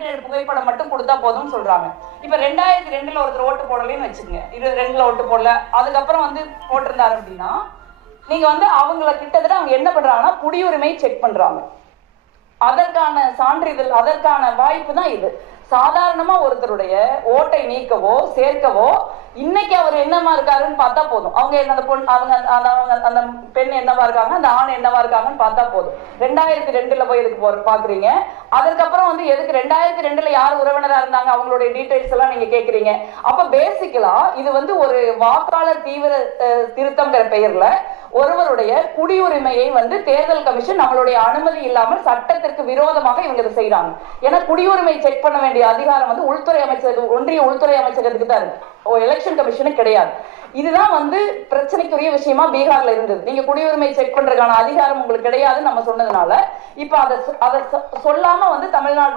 Attended புகைப்படம் மட்டும் கொடுத்தா போதும்னு சொல்றாங்க. இப்ப 2002 ஒருத்தர் ஓட்டு போடலன்னு வச்சுக்கோங்க, 22 ஓட்டு போடல, அதுக்கப்புறம் போட்டிருந்தாரு அப்படின்னா நீங்க அவங்கள கிட்டத்தட்ட அவங்க என்ன பண்றாங்கன்னா குடியுரிமை செக் பண்றாங்க. அதற்கான சான்றிதழ், அதற்கான வாய்ப்பு தான் இது. சாதாரணமா ஒருத்தருடைய ஓட்டை நீக்கவோ சேர்க்கவோ இன்னைக்கு அவர் என்னமா இருக்காருன்னு பார்த்தா போதும். அவங்க அந்த பொண்ணு, அந்த பெண் என்னவா இருக்காங்க, அந்த ஆண் என்னவா இருக்காங்கன்னு பார்த்தா போதும். 2002 போய் எதுக்கு பாக்குறீங்க? அதுக்கப்புறம் எதுக்கு 2002 யார் உறவினரா இருந்தாங்க அவங்களுடைய டீடைல்ஸ் எல்லாம் நீங்க கேக்குறீங்க. அப்ப பேசிக்கலா இது ஒரு வாக்காளர் தீவிர திருத்தம்ங்கிற பெயர்ல ஒருவருடைய குடியுரிமையை தேர்தல் கமிஷன் நம்மளுடைய அனுமதி இல்லாமல் சட்டத்திற்கு விரோதமாக இவங்க இதை செய்யறாங்க. ஏன்னா குடியுரிமை செக் பண்ண வேண்டிய அதிகாரம் உள்துறை அமைச்சர், ஒன்றிய உள்துறை அமைச்சகத்துக்கு தான் இருக்கு, எலெக்ஷன் கமிஷனுக்கு கிடையாது. இதுதான் பிரச்சனைக்குரிய விஷயமா பீகார்ல இருந்தது. நீங்க குடியுரிமை செக் பண்றதுக்கான அதிகாரம் உங்களுக்கு கிடையாதுன்னு நம்ம சொன்னதுனால இப்ப அதை சொல்லாம தமிழ்நாடு